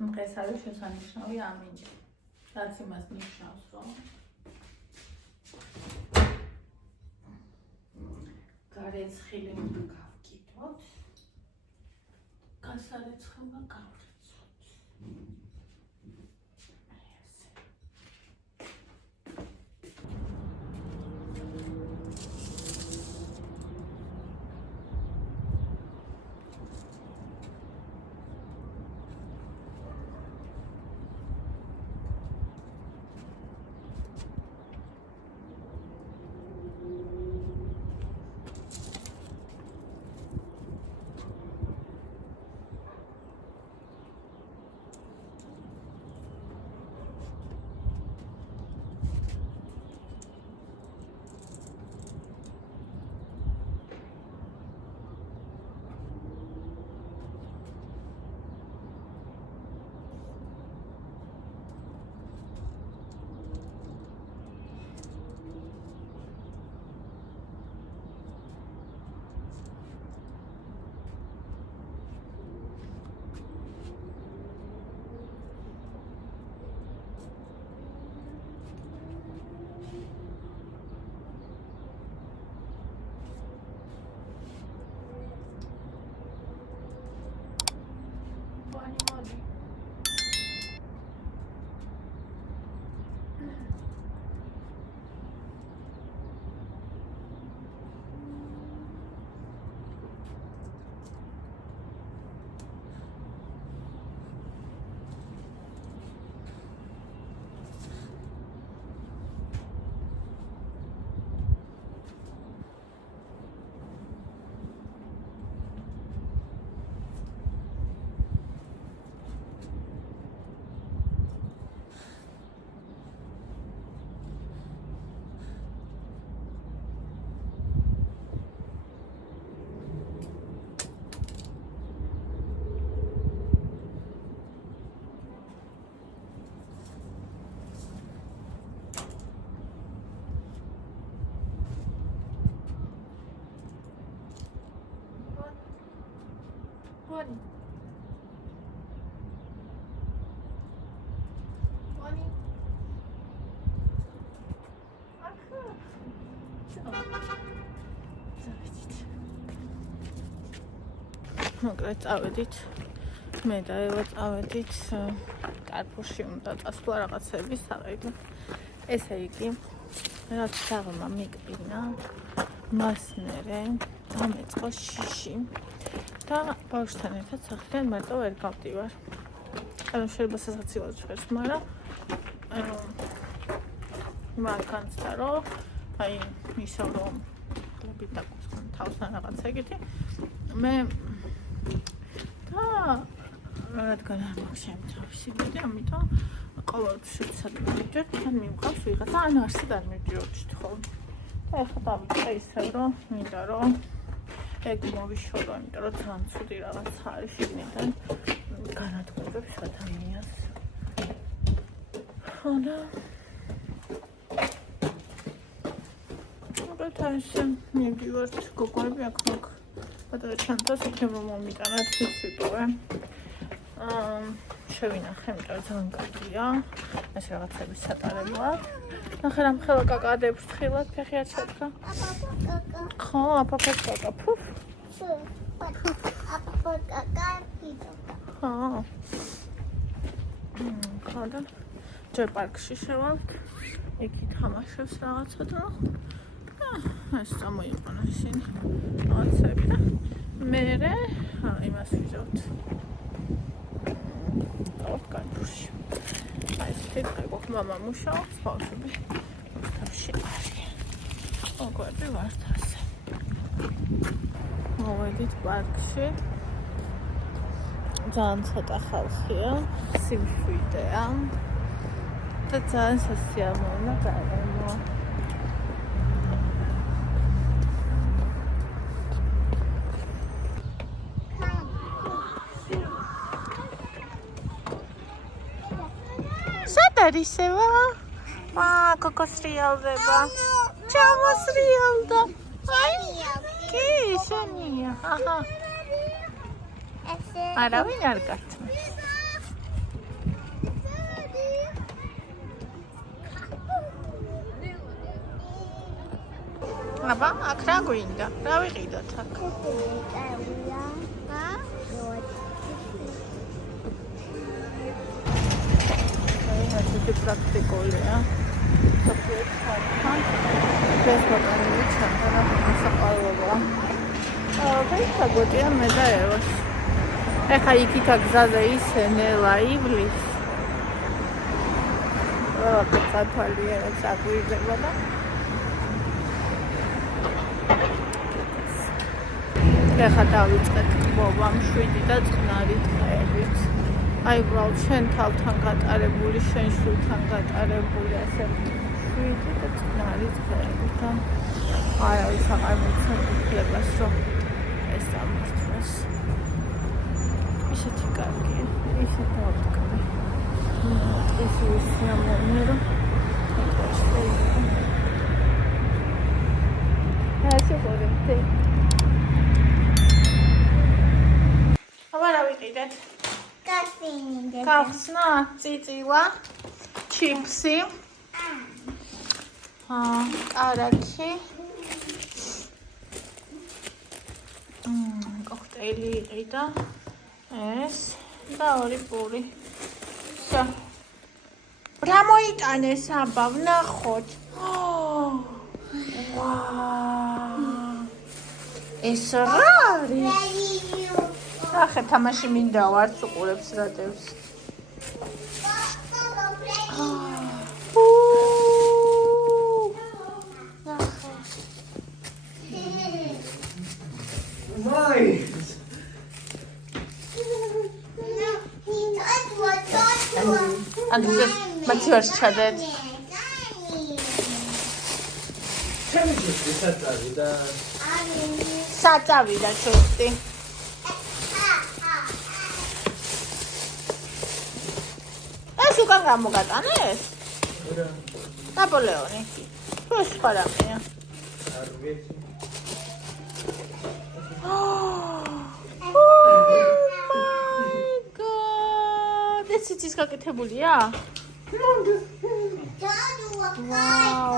დღეს არის შესანიშნავი ამინდი. რაც იმას ნიშნავს, რომ გარეცხილი უნდა გავკიდოთ. გასარეცხილმა გავრეცხოთ. Bonnie. Bonnie. მოკლედ წავედით. მე და ევა წავედით კარფურში უნდა წასვლა რაღაცების საყიდო. ესე იგი, რაც საღმა მიკბინა, მას მერე დამეწყო შიში. და ბავშვთან ერთად სახლიდან მარტო ვერ გავდივარ. ანუ შეიძლება სასაცილოდ ჟღერს, მაგრამ მანქანსა რომ აი ისე რომ ხლები დაგუსხან თავსთან რაღაც ეგეთი მე და რადგან არ მაქვს შემთხვევაში დიდი, ამიტომ ყოველთვის შეცადე მივიჯერ, თან მიმყავს ვიღაცა, ან არსად არ მივდიოდი ხოლმე. და ეხლა დავიწყე ისე რომ მინდა რომ ეგ მოვიშორო, იმიტომ რომ ძალიან ცუდი რაღაცა არის შიგნიდან განადგურებს ადამიანს. ხო და ისე მივდივართ გოგოები აქ-აქ პატარა ჩანთას იქნება მომიტანათ ის ვიპოვე. შევინახე, იმიტომ რომ ძალიან კარგია. ეს რაღაცების სატარებლად. ნახე რამ ხელა კაკა ადეფრთხილად, ფეხი არ შედგა. ხო, აპაპა კაკა, ფუფ. აპაპა კაკა, ფიდო. ხო. ხო და ჯერ პარკში შევალთ. εκεί თამაშობს რაღაცა და ეს წამოიყვანა ისინი რაღაცები და მერე იმას ვიზავთ. კარფურში. აი ეს თვითონ მამა მუშაობს, ბავშვები თავში არიან. ოღონდ ვართ ასე. მოვედით პარკში. ძალიან ცოტა ხალხია, სიმშვიდეა და ძალიან სასიამოვნო გარემო. Ისევა? კოკოს რიალდება. ჩამოს რიალდა. კი, შენია. აჰა. არავინ არ გართმევს. აბა, აქ რა გვინდა? რა ვიყიდოთ აქ? ეს პრაქტიკულია. ეს ბატონი ჩანდა საყაროა. ფეიქაგოტია მე და ევას. ეხა იქით გზაზე ისე ნელა ივლის. კაცალია რაც აგვიძება და ეხა დავიწყეთ ბობამ 7 და წყნარი დღეებით. აი ბრალ შენ თავთან გატარებული, შენ შვილთან გატარებული ასე 7 და წყნარი დღეებით და არავის აღარ მიცემს რომ ეს ამისთვის ისეთი კარგია, ისეთი ავტკარი. ეს ის ამონე რომ ასე ყურებთ. აბა რა ვიყიდეთ? გახსნა, წიწილა, ჩიპსი. კარაქი. კოქტეილი იყიდა. ეს და 2 პური. всё. რა მოიტანეს აბა, ვნახოთ. ვაუ. ეს რა არის? ახლა თამაში მინდა ვარც უყურებს რადევს. Andrés, Maxios ჩადეთ. საწავი და შოსტი. ეს უკან გამოგატანეს? ნაპოლეონი. ეს ხარამია. არ ვიცი. ციცის გაკეთებულია? ვაუ.